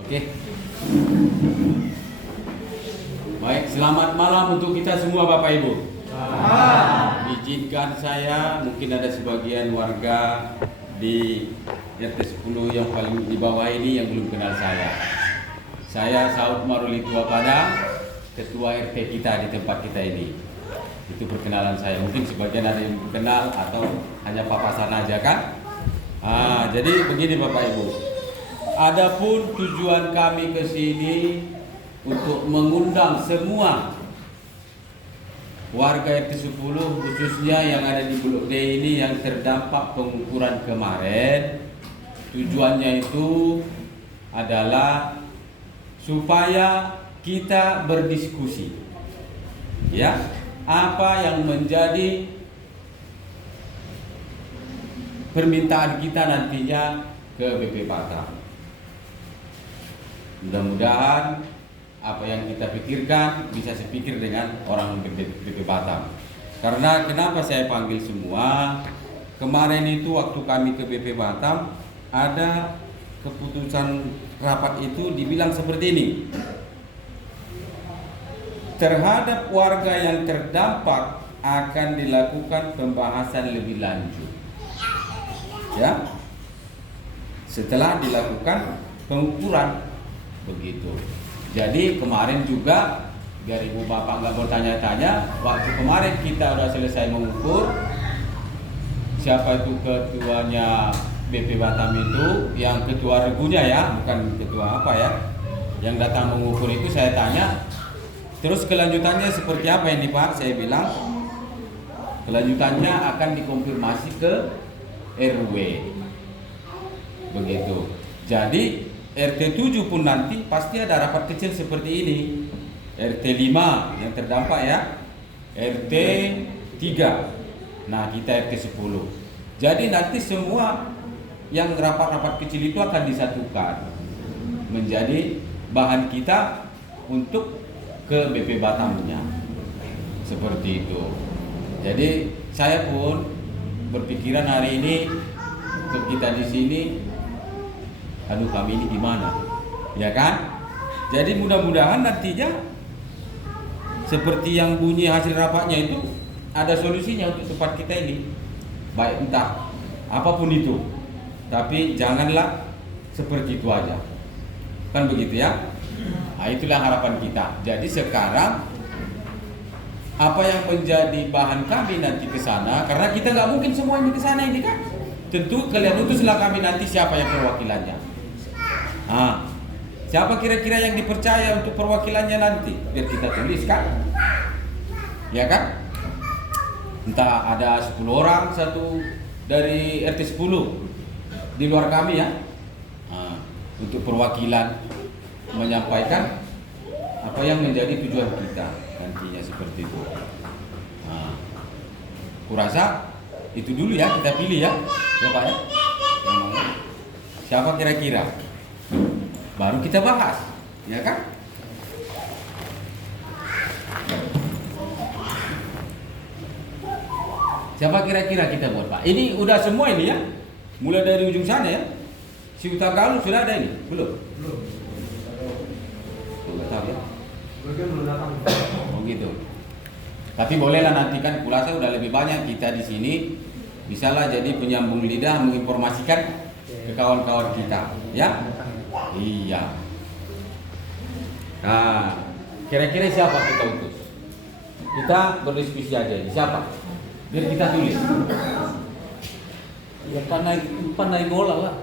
Oke. Baik, selamat malam untuk kita semua Bapak Ibu. Izinkan saya, mungkin ada sebagian warga di RT 10 yang paling di bawah ini yang belum kenal saya. Saya Saud Maruli Tua Padang, Ketua RT kita di tempat kita ini. Itu perkenalan saya. Mungkin sebagian ada yang kenal atau hanya papasan aja kan? Jadi begini Bapak Ibu. Adapun tujuan kami ke sini untuk mengundang semua warga RT 10 khususnya yang ada di Blok D ini yang terdampak pengukuran kemarin. Tujuannya itu adalah supaya kita berdiskusi. Ya, apa yang menjadi permintaan kita nantinya ke BP Batam. Mudah-mudahan apa yang kita pikirkan bisa sepikir dengan orang BP Batam. Karena kenapa saya panggil semua? Kemarin itu waktu kami ke BP Batam ada keputusan rapat itu dibilang seperti ini. Terhadap warga yang terdampak akan dilakukan pembahasan lebih lanjut. Ya. Setelah dilakukan pengukuran begitu. Jadi kemarin juga biar ibu bapak nggak bertanya-tanya, waktu kemarin kita udah selesai mengukur, siapa itu ketuanya BP Batam itu, yang ketua regunya ya, bukan ketua apa ya, yang datang mengukur itu saya tanya, terus kelanjutannya seperti apa ini Pak? Saya bilang kelanjutannya akan dikonfirmasi ke RW, begitu. Jadi RT 7 pun nanti pasti ada rapat kecil seperti ini. RT 5 yang terdampak ya, RT 3. Nah, kita RT 10. Jadi nanti semua yang rapat-rapat kecil itu akan disatukan menjadi bahan kita untuk ke BP Batamnya. Seperti itu. Jadi saya pun berpikiran hari ini untuk kita di sini, aduh kami ini gimana, ya kan? Jadi mudah-mudahan nantinya seperti yang bunyi hasil rapatnya itu ada solusinya untuk tempat kita ini. Baik entah apapun itu, tapi janganlah seperti itu aja. Kan begitu ya? Nah, itulah harapan kita. Jadi sekarang apa yang menjadi bahan kami nanti ke sana, karena kita nggak mungkin semua ini ke sana ini kan? Tentu kalian utuslah kami nanti siapa yang perwakilannya. Siapa kira-kira yang dipercaya untuk perwakilannya nanti? Biar kita tuliskan, ya kan? Entah ada 10 orang, satu dari RT 10 di luar kami ya, untuk perwakilan menyampaikan apa yang menjadi tujuan kita nantinya seperti itu. Kurasa itu dulu ya kita pilih ya, Pak ya. Siapa kira-kira? Baru kita bahas, ya kan? Siapa kira-kira kita buat Pak? Ini udah semua ini ya, mulai dari ujung sana ya. Si Utagalu sudah ada ini? Belum? Belum tahu ya? Belum datang. Oh gitu. Tapi bolehlah nanti kan kurasa udah lebih banyak kita di sini, bisalah jadi penyambung lidah menginformasikan ke kawan-kawan kita, ya? Iya. Nah, kira-kira siapa kita utus? Kita berdiskusi aja ini. Siapa? Biar kita tulis. Ya pandai bola lah.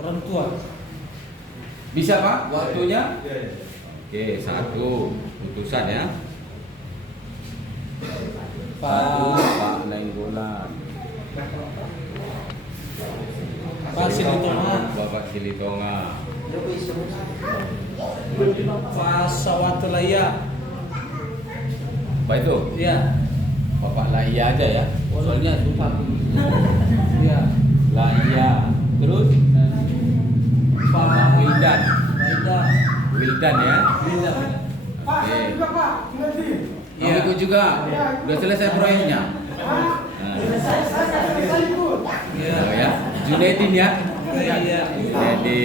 Orang tua. Bisa Pak? Waktunya? Oke, satu utusan ya. Pak Nainggolan. Pak Silitonga. Bapak Silitonga. Pak Sawatulaya. Pak itu? Iya. Bapak Laya aja ya. Soalnya susah. Iya. Laya. Terus Pak Wildan. Wildan ya. Wildan. Oke. Iya. Ikut juga. Udah selesai proyeknya. Iya. Oh ya. Junedin ya. Iya. Jadi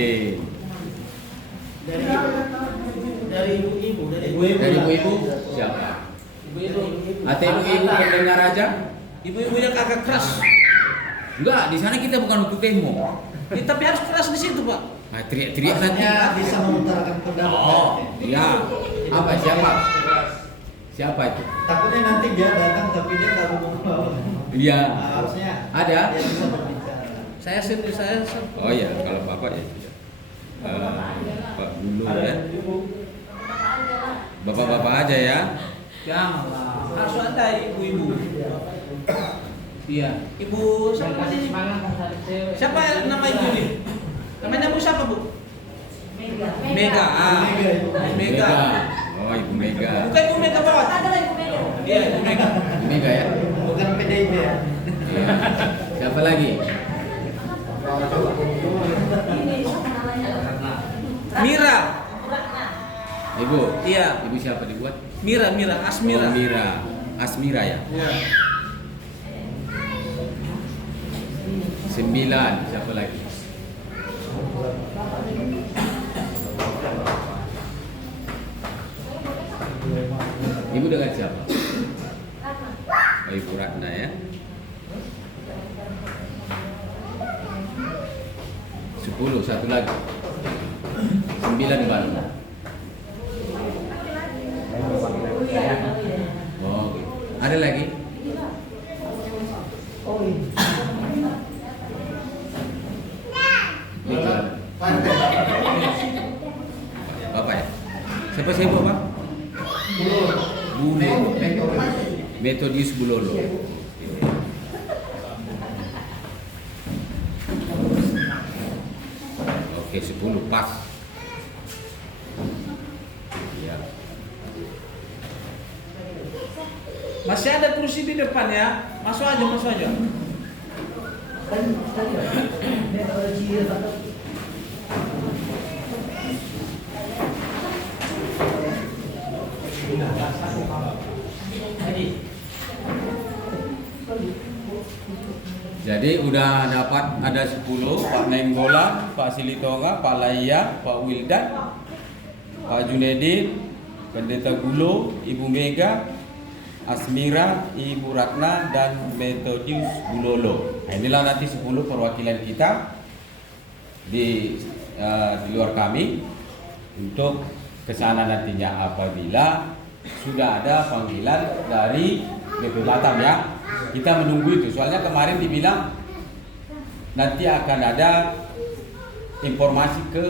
Dari ibu-ibu, Dari ibu-ibu siapa? Ibu-ibu. Atau ibu-ibu pendengar aja? Ibu-ibu yang agak keras. Enggak, di sana kita bukan untuk demo. Tapi harus keras di situ, Pak. Nah, teriak-teriak nanti. Maksudnya bisa mengutarakan pendapat. Oh, ya. Apa siapa? Siapa itu? Takutnya nanti dia datang tapi dia nggak mau ngomong. Iya. Nah, harusnya Ada? dia bisa berbicara. Saya sendiri saya. Oh iya, kalau bapak ya sudah. Pak dulu ya. Bapak-bapak aja ya. Janganlah. Harus ada ibu-ibu. Iya. Ibu siapa sih? Siapa nama ibu ini? Namanya Bu siapa, Bu? Mega. Ah. Mega. Oh, Ibu Mega. Bukan Ibu Mega Bawat. Iya, Ibu Mega. Ibu Mega ya. Bukan PDIP ya. Iya. Siapa lagi? Mira. Ibu. Iya. Ibu siapa dibuat? Mira, Asmira. Oh, Mira. Asmira ya. Iya. 9. Siapa lagi? Ibu dengan siapa? Oh, Ibu Ratna ya. 10, satu lagi. 9 baru. Oh, gitu. Ada lagi? Bapak ya? Siapa sih Bapak? Bulu. Metodius Bulolo. Oke, 10 pas. Iya. Masih ada kursi di depan ya. Masuk aja. Jadi udah dapat ada 10, Pak Nenggolan, Pak Silitonga, Pak Laya, Pak Wildan, Pak Junedin, Pendeta Gulo, Ibu Mega, Asmira, Ibu Ratna, dan Metodius Bulolo. Nah, inilah nanti 10 perwakilan kita di luar kami untuk kesana nantinya apabila sudah ada panggilan dari BP Batam ya. Kita menunggu itu. Soalnya kemarin dibilang nanti akan ada informasi ke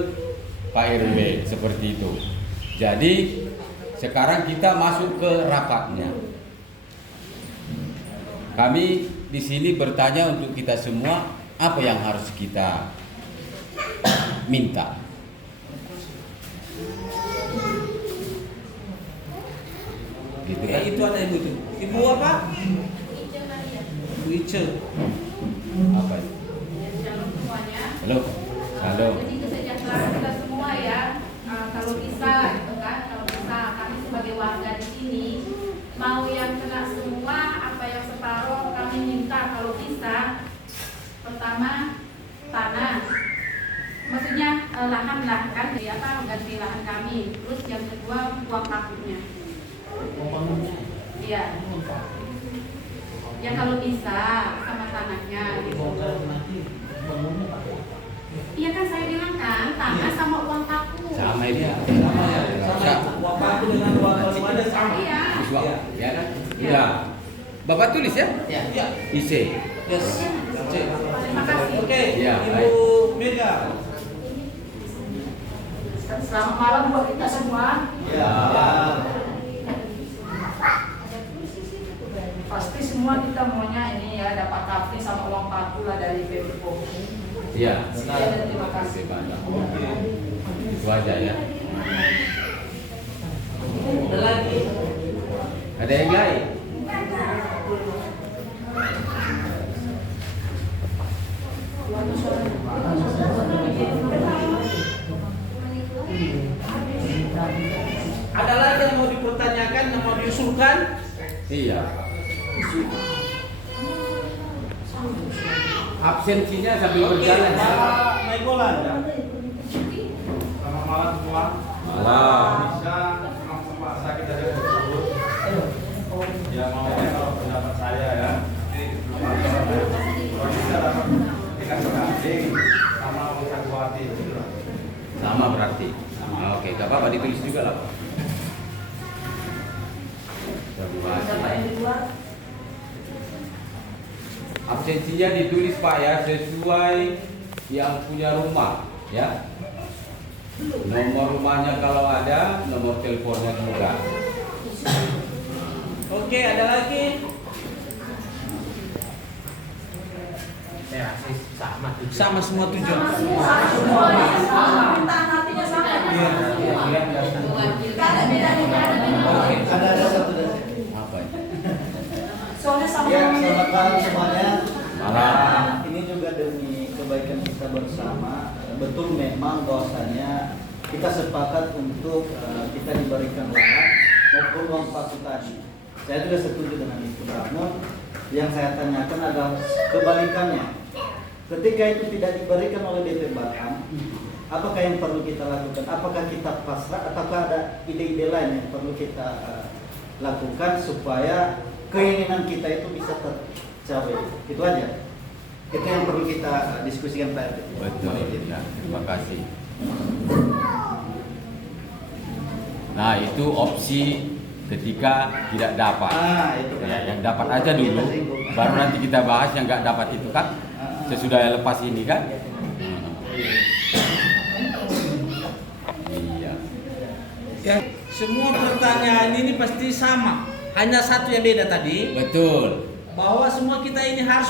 Pak RW seperti itu. Jadi sekarang kita masuk ke rapatnya. Kami di sini bertanya untuk kita semua apa yang harus kita minta. Gitu kan? Itu ada ibu itu. Ibu apa? Bu Ice. Apa itu? Shalom semuanya. Halo. Halo. Jadi kesejahteraan kita semua ya. Kalau bisa gitu kan, kalau bisa kami sebagai warga di sini mau yang kena semua apa yang separuh kami minta kalau bisa. Pertama tanah. Maksudnya lahan lah kan, jadi apa ganti lahan kami. Terus yang kedua uang pakutnya. Iya. Ya kalau bisa sama tanahnya gitu. Iya kan saya bilang kan tanah sama uang paku. Sama ini ya. Sama ya. Sama. Uang paku dengan uang ada sama. Iya. Iswa, Iya. ya kan? Iya. Udah. Bapak tulis ya? Iya. IC. Yes. Terima kasih. Oke. Ya, Ibu Mega. Selamat malam buat kita semua. Ya. Pasti semua kita maunya ini ya dapat kafli sama uang paku lah dari Pemko. Iya. Sekian dan terima kasih. Itu aja ya. Ada lagi. Ada yang lain? Ada lagi yang mau dipertanyakan, yang mau diusulkan? Iya. Absensinya sambil berjalan ya. Pak Naigolan. Selamat malam semua. sama berarti. Oke, gak apa-apa ditulis juga lah. Siapa yang di luar? Absensinya ditulis Pak ya, sesuai yang punya rumah ya. Nomor rumahnya kalau ada, nomor teleponnya juga. Oke, ada lagi? Sama semua tujuan. Semuanya sama, permintaan hatinya sama. Iya. Oke, ada satu dari Apa ini? Soalnya sama. Ya, selamat malam semuanya. Malam. Ini juga demi kebaikan kita bersama. Betul memang bahwasanya kita sepakat untuk kita diberikan lahan maupun uang paku tadi. Saya juga setuju dengan itu. Namun yang saya tanyakan adalah kebalikannya. Ketika itu tidak diberikan oleh DP Batam, apakah yang perlu kita lakukan? Apakah kita pasrah ataukah ada ide-ide lain yang perlu kita lakukan supaya keinginan kita itu bisa tercapai? Itu aja. Itu yang perlu kita diskusikan Pak RT. Betul. Ya, terima kasih. Nah, itu opsi ketika tidak dapat. Itu kan. Ya, yang dapat aja dulu, baru nanti kita bahas yang nggak dapat itu kan. Sesudah lepas ini kan. Iya. Ya, semua pertanyaan ini pasti sama. Hanya satu yang beda tadi, Betul. bahwa semua kita ini harus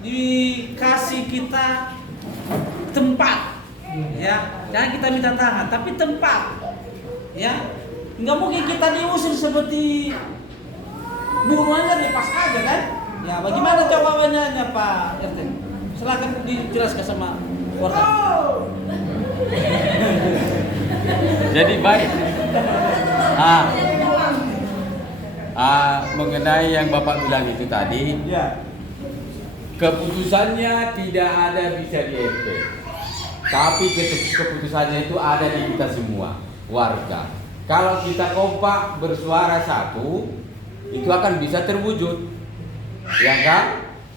dikasih kita tempat. Ya, jangan kita minta tangan, tapi tempat. Ya, nggak mungkin kita diusir seperti buruannya lepas aja kan? Ya, bagaimana jawabannya Pak RT? Silakan dijelaskan sama warga. Jadi baik. Mengenai yang Bapak bilang itu tadi, Ya. keputusannya tidak ada bisa di RT. Tapi keputusannya itu ada di kita semua, warga. Kalau kita kompak bersuara satu, itu akan bisa terwujud. Ya kan?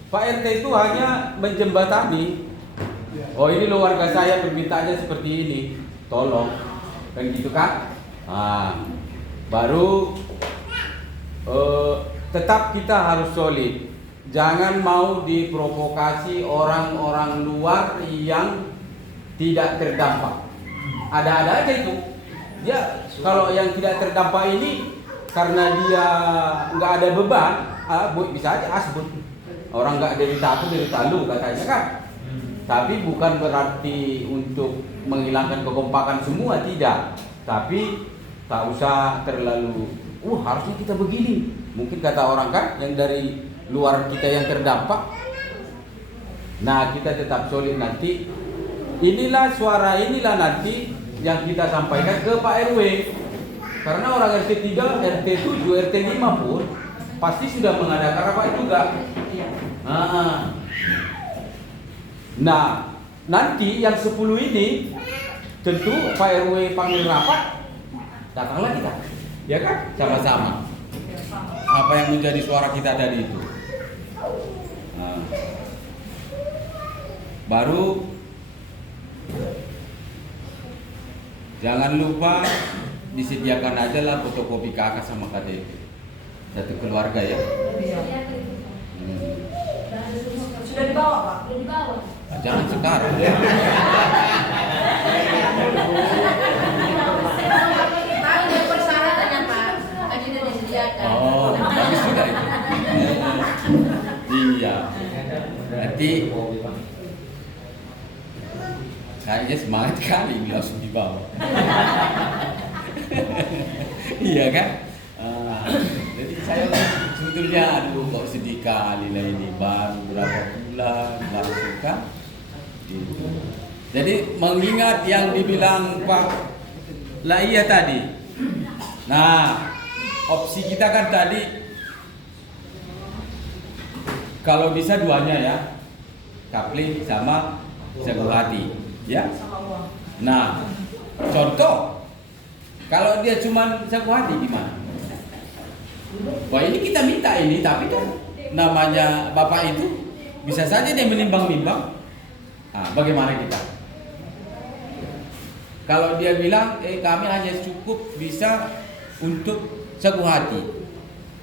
Pak RT itu hanya menjembatani. Oh, ini loh warga saya permintaannya seperti ini. Tolong. Kan gitu kan? Baru tetap kita harus solid. Jangan mau diprovokasi orang-orang luar yang tidak terdampak. Ada-ada aja itu. Ya, kalau yang tidak terdampak ini karena dia nggak ada beban, bisa aja asbun. Orang nggak derita aku derita lu katanya kan. Tapi bukan berarti untuk menghilangkan kekompakan semua, tidak. Tapi tak usah terlalu harusnya kita begini. Mungkin kata orang kan yang dari luar kita yang terdampak. Nah, kita tetap solid nanti. Inilah suara, inilah nanti yang kita sampaikan ke Pak RW. Karena orang RT 3, RT 7, RT 5 pun pasti sudah mengadakan rapat juga. Nah, nanti yang 10 ini tentu Pak RW panggil rapat, datanglah kita. Ya kan? Sama-sama. Apa yang menjadi suara kita tadi itu. Baru jangan lupa disediakan aja lah fotokopi KK sama KTP. Satu keluarga ya. Sudah dibawa Pak? Belum dibawa. Jangan sekarang. Tahu dia persyaratannya Pak, kan sudah disediakan. Oh, bagus juga itu. Iya. Nanti kayaknya semangat kali langsung dibawa. Iya kan? Jadi saya sebetulnya kok sedih kali lah ini, baru berapa bulan langsung kan? Gitu. Jadi mengingat yang dibilang Pak Laia tadi. Nah, opsi kita kan tadi kalau bisa duanya ya, kapling sama seguh hati, ya. Nah, contoh kalau dia cuma seguh hati gimana? Wah, ini kita minta ini, tapi kan namanya bapak itu bisa saja dia menimbang-nimbang. Bagaimana kita? Kalau dia bilang kami hanya cukup bisa untuk Sagu Hati,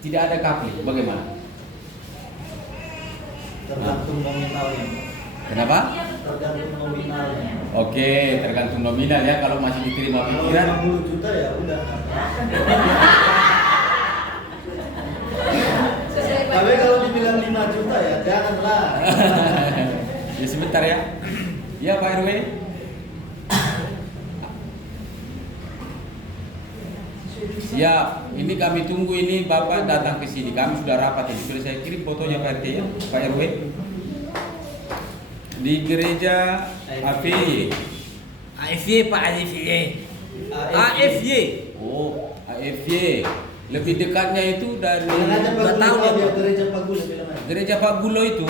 tidak ada kapling, bagaimana? Tergantung nominalnya. Kenapa? Tergantung nominalnya. Oke, tergantung nominal ya. Kalau masih diterima Kalau pikiran, 50 juta ya udah. Tapi kalau dibilang 5 juta ya janganlah. ya sebentar ya. Ya Pak RW. Siap, ini kami tunggu ini Bapak datang ke sini. Kami sudah rapat ini. Sudah saya kirim fotonya Pak RT ya, Pak RW. Di gereja AFY. AFY Pak AFY. AFY. Oh, AFY. Lebih dekatnya itu dari Nggak tahu ya, Pak. Gereja Pagulo bilang aja. Gereja Pak Gulo itu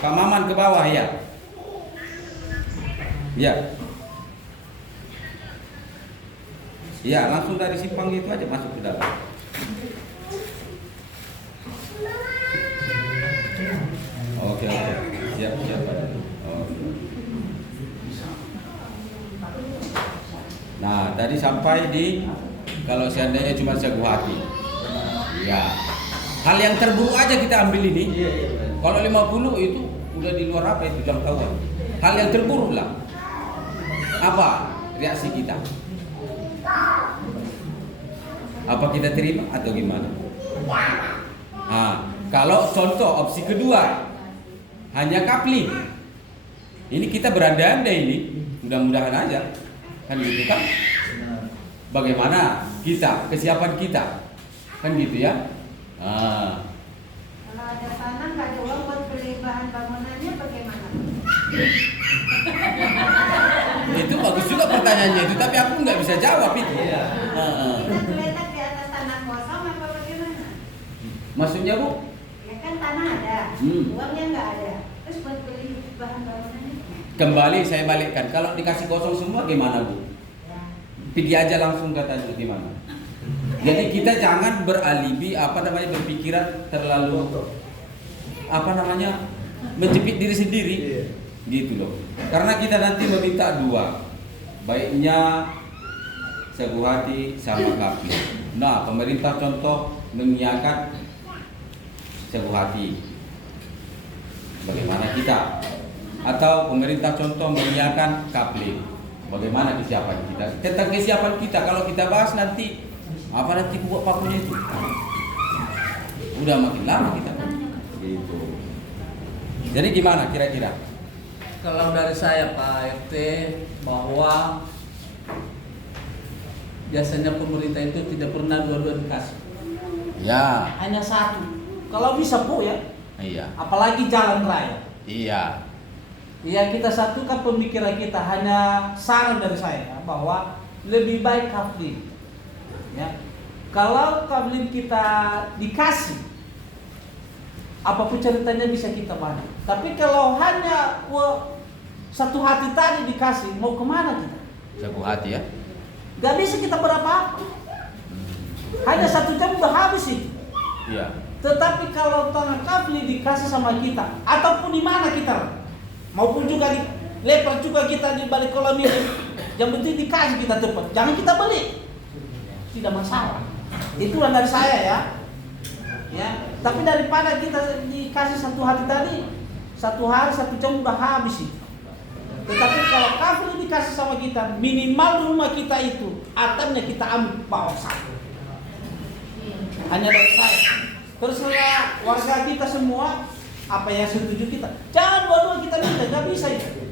Pak Maman ke bawah ya. Ya. Ya, langsung dari simpang itu aja masuk ke dalam. Oke. Siap. Oke. Nah, tadi sampai di kalau seandainya cuma Sagu Hati. Ya. Hal yang terburuk aja kita ambil ini. Iya. Kalau 50 itu udah di luar apa itu jangkauan. Hal yang terburuk lah. Apa reaksi kita? Apa kita terima atau gimana? Nah, kalau contoh opsi kedua hanya kapling, ini kita berandai-andai ini, mudah-mudahan aja, kan gitu kan? Bagaimana kita, kesiapan kita, kan gitu ya? Nah, Kalau ada tanah nggak ada uang buat beli bahan bangunannya bagaimana? itu bagus juga pertanyaannya itu, tapi aku nggak bisa jawab itu. Iya. Kita terletak di atas tanah kosong apa bagaimana? Maksudnya Bu? Ya kan tanah ada, uangnya nggak ada. Terus buat beli bahan bangunannya? Kembali saya balikkan, kalau dikasih kosong semua gimana Bu? Ya. Pergi aja langsung katanya gimana? Jadi kita jangan beralibi berpikiran terlalu menjepit diri sendiri. Iya. Gitu loh. Karena kita nanti meminta dua. Baiknya Sagu Hati sama kapling. Nah, pemerintah contoh mengiyakan Sagu Hati. Bagaimana kita? Atau pemerintah contoh mengiyakan kapling. Bagaimana kesiapan kita? Tentang kesiapan kita kalau kita bahas nanti buat pakunya itu. Udah makin lama kita. Gitu. Jadi gimana kira-kira? Kalau dari saya Pak RT bahwa biasanya pemerintah itu tidak pernah dua-dua dikasih. Ya. Hanya satu. Kalau bisa Bu ya. Iya. Apalagi jalan raya. Iya. Ya kita satukan pemikiran kita, hanya saran dari saya bahwa lebih baik kapling. Ya. Kalau kapling kita dikasih, apapun ceritanya bisa kita bantu. Tapi kalau hanya satu hati tadi dikasih, mau kemana kita? Sagu Hati ya. Gak bisa kita berapa-apa. Hanya 1 jam udah habis itu. Iya. Tetapi kalau tanah kapling dikasih sama kita, ataupun di mana kita, maupun juga di leper juga kita di balik kolam ini, yang penting dikasih kita cepat. Jangan kita beli, tidak masalah. Itulah dari saya ya. Ya. Tapi daripada kita dikasih satu hati tadi, 1 hari 1 jam udah habis itu. Tetapi kalau kapling dikasih sama kita, minimal rumah kita itu atapnya kita ambil bawah satu. Hanya dari saya. Terserah warga kita semua apa yang setuju kita. Jangan dua-dua kita minta, nggak bisa itu.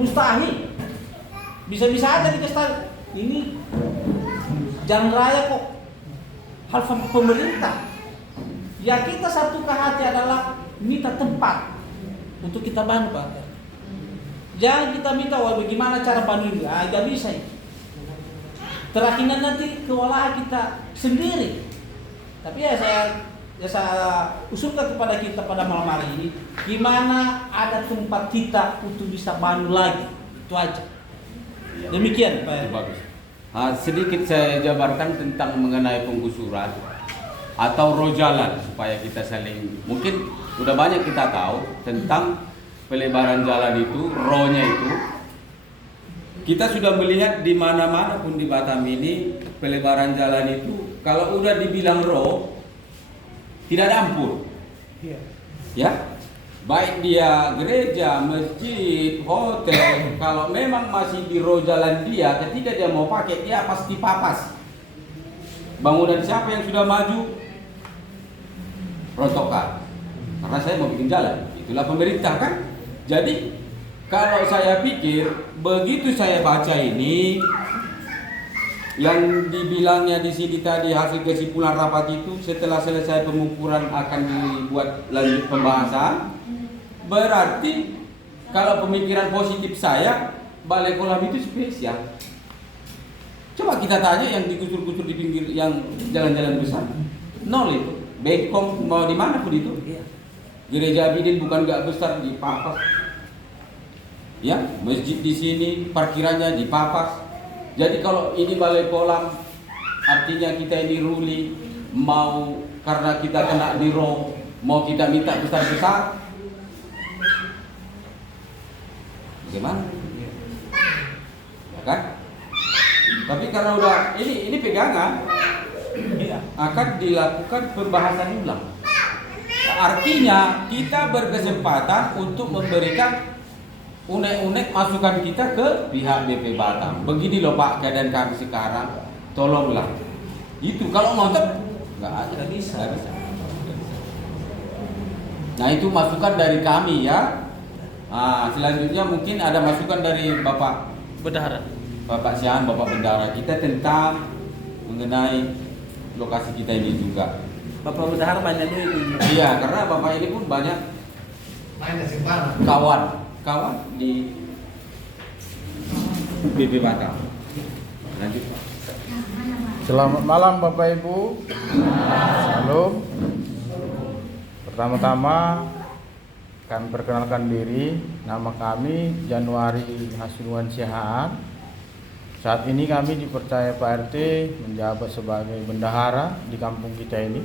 Mustahil. Bisa-bisa aja dikasih ini jalan raya kok. Hal pemerintah. Ya kita satu ke hati adalah minta tempat untuk kita bantu Pak. Jangan kita minta bagaimana cara bantu ini, nggak bisa itu. Terakhirnya nanti keolah kita sendiri. Tapi ya saya usulkan kepada kita pada malam hari ini, gimana ada tempat kita untuk bisa bantu lagi, itu aja. Demikian Pak. Bagus. Sedikit saya jabarkan tentang mengenai penggusuran atau roh jalan supaya kita saling, mungkin udah banyak kita tahu tentang pelebaran jalan itu, rohnya itu kita sudah melihat di mana-mana pun di Batam ini pelebaran jalan itu kalau udah dibilang road tidak ada ampun. Ya, baik dia gereja, masjid, hotel, kalau memang masih di road jalan dia, ketika dia mau pakai dia pasti papas. Bangunan siapa yang sudah maju? Rontokan. Karena saya mau bikin jalan, itulah pemerintah kan. Jadi kalau saya pikir begitu saya baca ini yang dibilangnya di sini tadi hasil kesimpulan rapat itu setelah selesai pengukuran akan dibuat lanjut pembahasan, berarti kalau pemikiran positif saya balai kolam itu spesial. Coba kita tanya yang digusur-gusur di pinggir yang jalan-jalan besar, nol itu. Bengkong mau di mana pun itu. Gereja Abidin bukan gak besar di papas. Ya, masjid di sini parkirannya di papas. Jadi kalau ini balai kolam artinya kita ini ruli mau karena kita kena di roh mau kita minta besar-besar. Bagaimana? Ya kan? Tapi karena udah ini pegangan akan dilakukan pembahasan ulang. Artinya kita berkesempatan untuk memberikan unek-unek masukan kita ke pihak BP Batam. Begini loh Pak keadaan kami sekarang, tolonglah. Itu kalau ngotot nggak bisa. Nah itu masukan dari kami ya. Nah, selanjutnya mungkin ada masukan dari Bapak Bendahara. Bapak Sian, Bapak Bendahara kita tentang mengenai lokasi kita ini juga. Bapak Bendahara banyak duit. Iya, karena Bapak ini pun banyak kawan di BP Batam. Lanjut Pak. Selamat malam Bapak Ibu. Salam. Pertama-tama kami perkenalkan diri. Nama kami Januari Hasnuan Sihaan. Saat ini kami dipercaya Pak RT menjabat sebagai bendahara di kampung kita ini.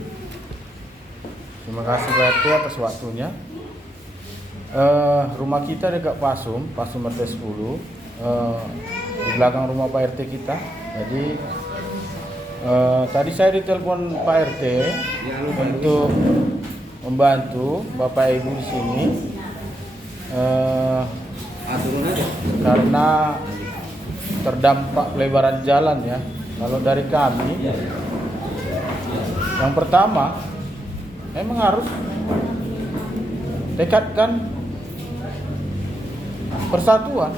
Terima kasih Pak RT atas waktunya. Rumah kita dekat Pasum RT 10, di belakang rumah Pak RT kita. Jadi tadi saya ditelepon Pak RT untuk membantu Bapak Ibu di sini karena terdampak pelebaran jalan ya. Kalau dari kami, yang pertama memang harus tekadkan persatuan.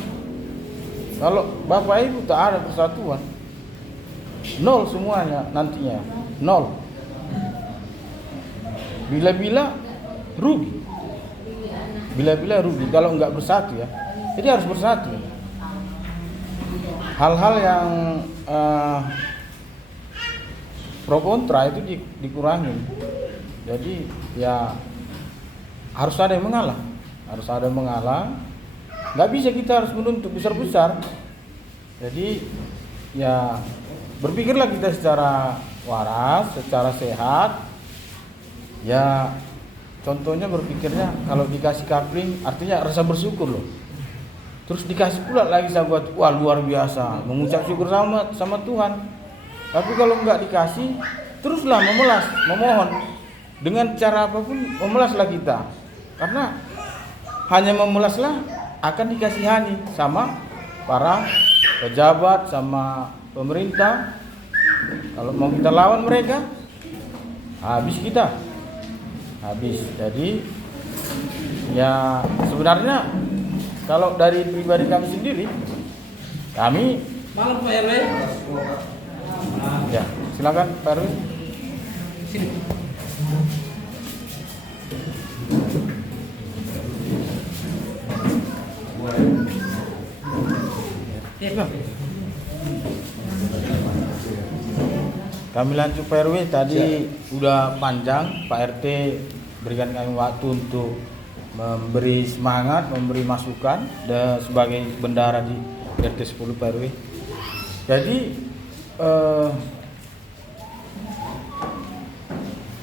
Kalau Bapak Ibu tak ada persatuan, nol semuanya nantinya, nol. Bila-bila rugi, kalau nggak bersatu ya. Jadi harus bersatu. Hal-hal yang pro kontra itu dikurangi. Jadi ya harus ada yang mengalah. Nggak bisa kita harus menuntut besar-besar. Jadi ya berpikirlah kita secara waras, secara sehat. Ya contohnya berpikirnya kalau dikasih kapling artinya rasa bersyukur loh. Terus dikasih pula lagi sahabat, wah luar biasa, mengucap syukur sama Tuhan. Tapi kalau nggak dikasih, teruslah memohon dengan cara apapun, memelaslah kita. Karena hanya memelaslah akan dikasihani sama para pejabat, sama pemerintah. Kalau mau kita lawan mereka, habis kita. Jadi ya sebenarnya kalau dari pribadi kami sendiri, kami Malam Pak RW. ya silakan Pak RW. Sini. Ya, Bang. Kami lanjut Pak RW, tadi udah panjang Pak RT berikan kami waktu untuk memberi semangat, memberi masukan dan sebagai bendahara di RT 10 Pak RW. Jadi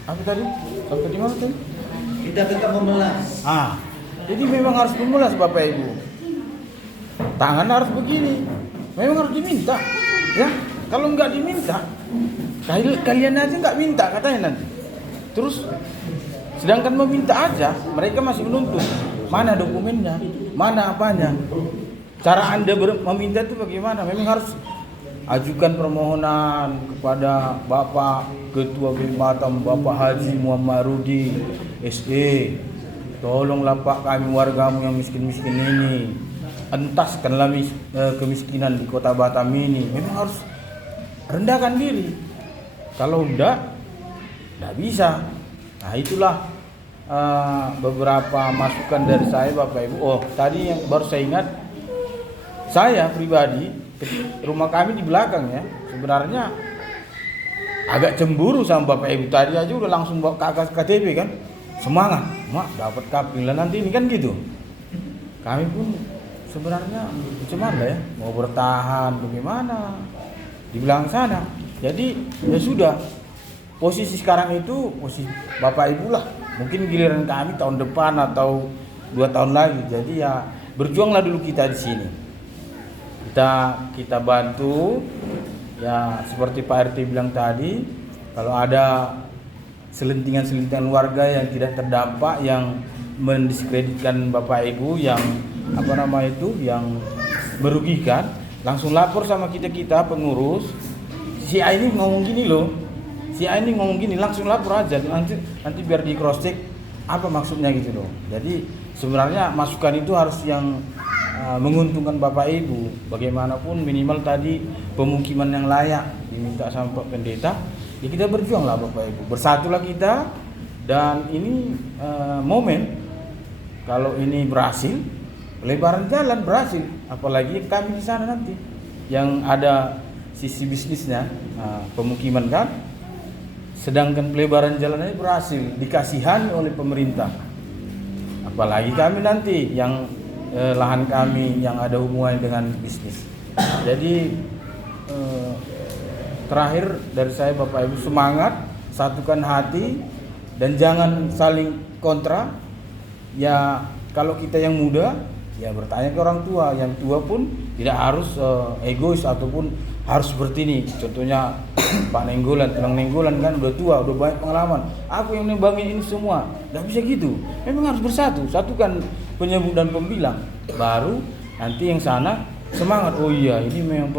apa tadi? Sampai di mana tadi? Kita tetap memelas. Jadi memang harus memelas Bapak Ibu. Tangan harus begini. memang harus diminta. Ya, kalau nggak diminta, kalian aja nggak minta katanya nanti. Terus sedangkan meminta aja, mereka masih menuntut. Mana dokumennya? Mana apanya? Cara Anda meminta itu bagaimana? Memang harus ajukan permohonan kepada Bapak Ketua BEM Batam, Bapak Haji Muhammad Rudi SE. Tolonglah Pak, kami wargamu yang miskin-miskin ini, entaskanlah kemiskinan di kota Batam ini. Memang harus rendahkan diri. Kalau enggak bisa. Nah itulah beberapa masukan dari saya Bapak Ibu. Oh tadi yang baru saya ingat, saya pribadi rumah kami di belakang ya, sebenarnya agak cemburu sama Bapak Ibu. Tadi aja udah langsung bawa kakak KTP kan, semangat mak dapat kapilan nanti ini kan gitu. Kami pun sebenarnya cuman ya mau bertahan bagaimana di belakang sana. Jadi ya sudah, posisi sekarang itu posisi Bapak Ibu lah. Mungkin giliran kami tahun depan atau 2 tahun lagi. Jadi ya berjuanglah dulu kita di sini. Kita bantu ya, seperti Pak RT bilang tadi, kalau ada selentingan warga yang tidak terdampak, yang mendiskreditkan Bapak Ibu, yang yang merugikan, langsung lapor sama kita pengurus. Si A ini ngomong gini loh, si A ini ngomong gini, langsung lapor aja, nanti biar di cross check apa maksudnya gitu loh. Jadi sebenarnya masukan itu harus yang menguntungkan Bapak Ibu. Bagaimanapun minimal tadi pemukiman yang layak diminta sama Pak Pendeta. Ya kita berjuanglah Bapak Ibu, bersatulah kita. Dan ini momen, kalau ini berhasil, pelebaran jalan berhasil, apalagi kami di sana nanti yang ada sisi bisnisnya, pemukiman kan. Sedangkan pelebaran jalan ini berhasil, dikasihani oleh pemerintah. Apalagi kami nanti yang lahan kami yang ada hubungannya dengan bisnis. Jadi terakhir dari saya Bapak Ibu, semangat, satukan hati, dan jangan saling kontra. Ya kalau kita yang muda ya bertanya ke orang tua, yang tua pun tidak harus egois ataupun harus seperti ini. Contohnya Pak Nenggolan, Tulang Nenggolan kan udah tua, udah banyak pengalaman. Aku yang nembangin ini semua, nggak bisa gitu. Memang harus bersatu, satukan penyebut dan pembilang. Baru nanti yang sana semangat. Oh iya, ini memang